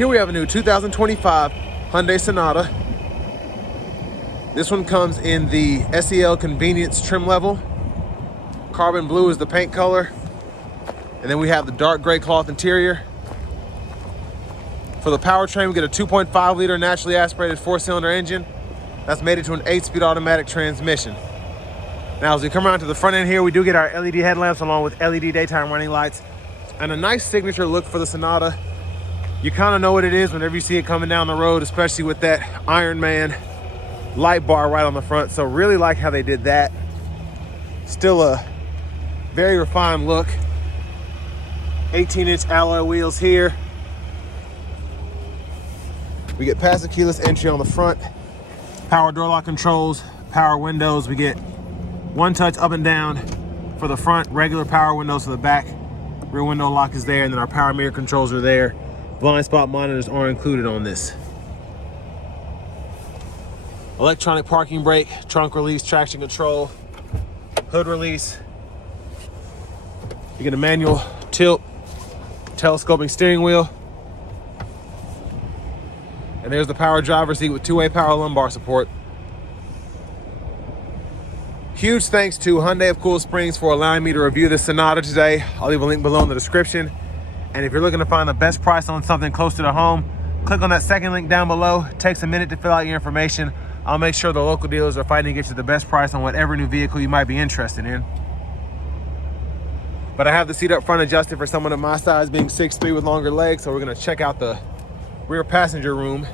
Here we have a new 2025 Hyundai Sonata. This one comes in the SEL convenience trim level. Carbon blue is the paint color. And then we have the dark gray cloth interior. For the powertrain, we get a 2.5 liter naturally aspirated 4-cylinder engine. That's made into an 8-speed automatic transmission. Now, as we come around to the front end here, we do get our LED headlamps along with LED daytime running lights and a nice signature look for the Sonata. You kind of know what it is whenever you see it coming down the road, especially with that Iron Man light bar right on the front. So really like how they did that. Still a very refined look. 18-inch alloy wheels here. We get passive keyless entry on the front, power door lock controls, power windows. We get one touch up and down for the front, regular power windows for the back. Rear window lock is there, and then our power mirror controls are there. Blind spot monitors are included on this. Electronic parking brake, trunk release, traction control, hood release. You get a manual tilt, telescoping steering wheel. And there's the power driver's seat with two-way power lumbar support. Huge thanks to Hyundai of Cool Springs for allowing me to review this Sonata today. I'll leave a link below in the description. And if you're looking to find the best price on something closer to home, click on that second link down below. It takes a minute to fill out your information. I'll make sure the local dealers are fighting to get you the best price on whatever new vehicle you might be interested in. But I have the seat up front adjusted for someone of my size, being 6'3" with longer legs. So we're gonna check out the rear passenger room.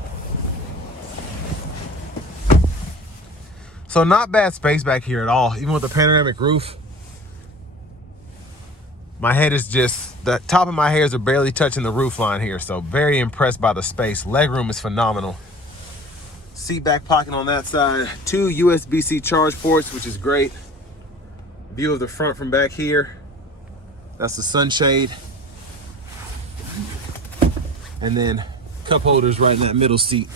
So not bad space back here at all, even with the panoramic roof. My head is just, the top of my hairs are barely touching the roof line here. So very impressed by the space. Legroom is phenomenal. Seat back pocket on that side. 2 USB-C charge ports, which is great. View of the front from back here. That's the sunshade. And then cup holders right in that middle seat.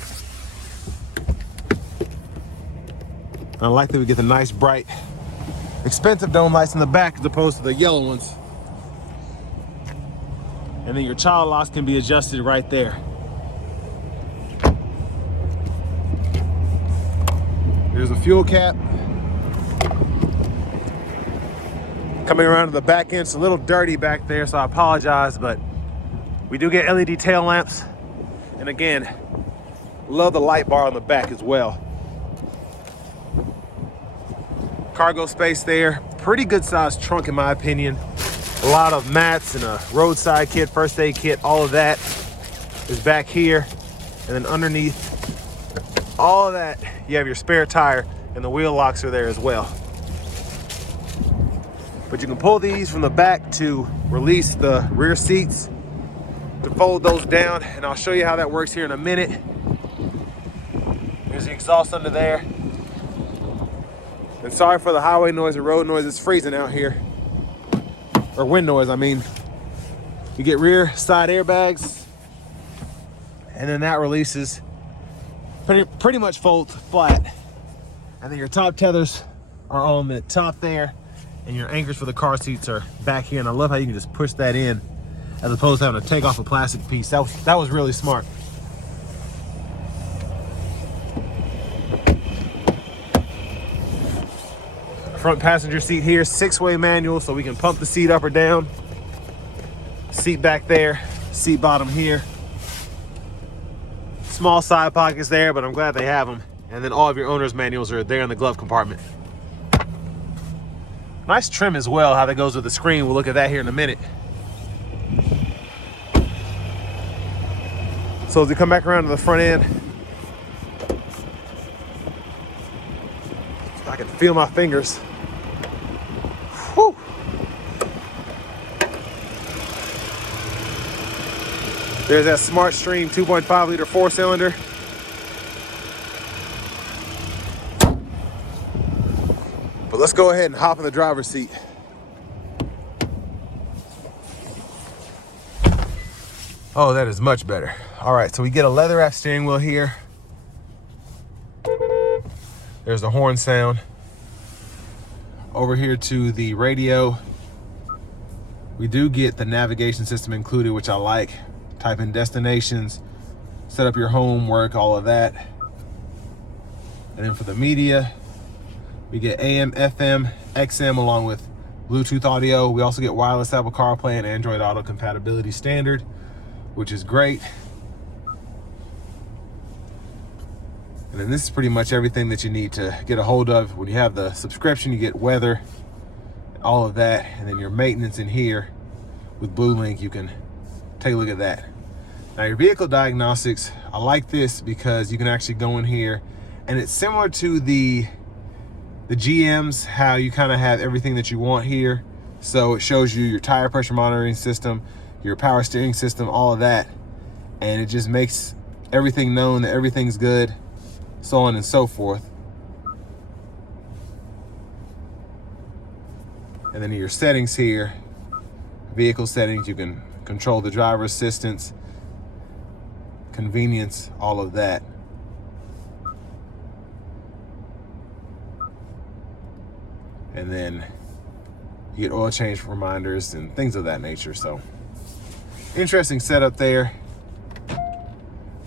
I like that we get the nice, bright, expensive dome lights in the back as opposed to the yellow ones. And then your child locks can be adjusted right there. There's a fuel cap. Coming around to the back end, it's a little dirty back there, so I apologize, but we do get LED tail lamps. And again, love the light bar on the back as well. Cargo space there. Pretty good sized trunk in my opinion. A lot of mats and a roadside kit, first aid kit, all of that is back here. And then underneath all of that, you have your spare tire, and the wheel locks are there as well. But you can pull these from the back to release the rear seats, to fold those down, and I'll show you how that works here in a minute. There's the exhaust under there. And sorry for the highway noise and road noise, it's freezing out here. Or wind noise, I mean. You get rear side airbags, and then that releases, pretty much folds flat. And then your top tethers are on the top there, and your anchors for the car seats are back here. And I love how you can just push that in as opposed to having to take off a plastic piece. That was really smart. Front passenger seat here, 6-way manual, so we can pump the seat up or down. Seat back there, seat bottom here. Small side pockets there, but I'm glad they have them. And then all of your owner's manuals are there in the glove compartment. Nice trim as well, how that goes with the screen. We'll look at that here in a minute. So as we come back around to the front end, I can feel my fingers. Whew. There's that Smart Stream 2.5 liter 4-cylinder. But let's go ahead and hop in the driver's seat. Oh, that is much better. All right, so we get a leather wrap steering wheel here. There's the horn sound. Over here to the radio. We do get the navigation system included, which I like. Type in destinations, set up your homework, all of that. And then for the media, we get AM, FM, XM, along with Bluetooth audio. We also get wireless Apple CarPlay and Android Auto compatibility standard, which is great. And then this is pretty much everything that you need to get a hold of. When you have the subscription, you get weather, all of that, and then your maintenance in here with BlueLink. You can take a look at that. Now your vehicle diagnostics, I like this because you can actually go in here, and it's similar to the GMs, how you kind of have everything that you want here. So it shows you your tire pressure monitoring system, your power steering system, all of that, and it just makes everything known that everything's good, so on and so forth. And then your settings here, vehicle settings, you can control the driver assistance, convenience, all of that. And then you get oil change reminders and things of that nature. So interesting setup there.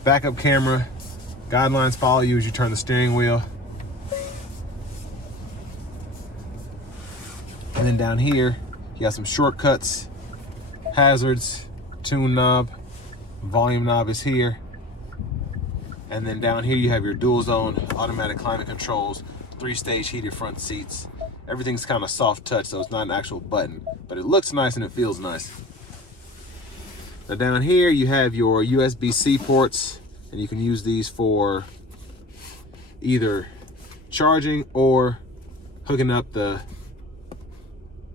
Backup camera, guidelines follow you as you turn the steering wheel. And then down here, you got some shortcuts, hazards, tune knob, volume knob is here. And then down here you have your dual zone automatic climate controls, 3-stage heated front seats. Everything's kind of soft touch, so it's not an actual button, but it looks nice and it feels nice. Now down here you have your USB-C ports, and you can use these for either charging or hooking up the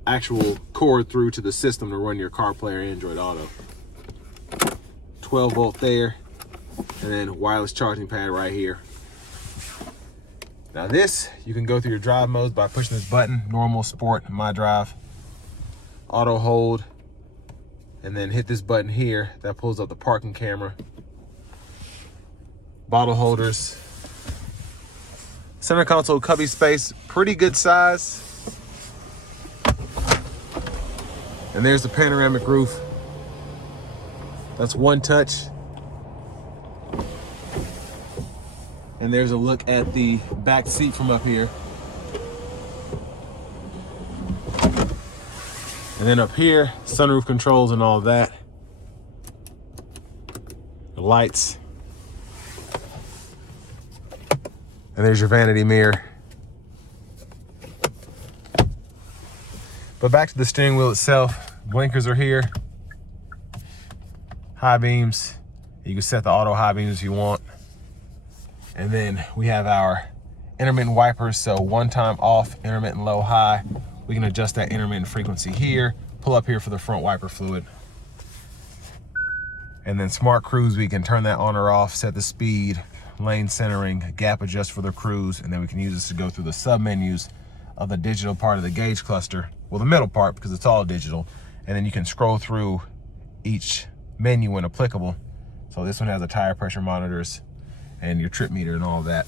actual cord through to the system to run your CarPlay or Android Auto. 12 volt there, and then wireless charging pad right here. Now this, you can go through your drive modes by pushing this button: normal, sport, my drive, auto hold, and then hit this button here that pulls up the parking camera, bottle holders, center console cubby space, pretty good size. And there's the panoramic roof. That's one touch. And there's a look at the back seat from up here. And then up here, sunroof controls and all that. The lights. And there's your vanity mirror. But back to the steering wheel itself. Blinkers are here. High beams. You can set the auto high beams if you want. And then we have our intermittent wipers. So one time off, intermittent low, high. We can adjust that intermittent frequency here. Pull up here for the front wiper fluid. And then smart cruise, we can turn that on or off, set the speed, lane centering, gap adjust for the cruise. And then we can use this to go through the sub menus of the digital part of the gauge cluster. Well, the middle part, because it's all digital. And then you can scroll through each menu when applicable. So this one has the tire pressure monitors and your trip meter and all that.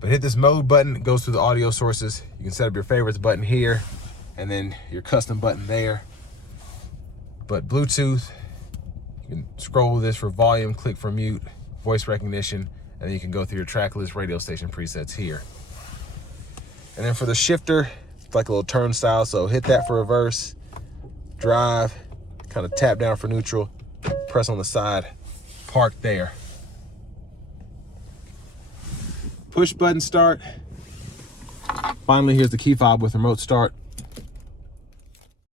But hit this mode button, it goes through the audio sources. You can set up your favorites button here, and then your custom button there. But Bluetooth, you can scroll with this for volume, click for mute, voice recognition, and then you can go through your track list radio station presets here. And then for the shifter, it's like a little turnstile, so hit that for reverse, drive, kind of tap down for neutral, press on the side, park there. Push button start. Finally, here's the key fob with remote start.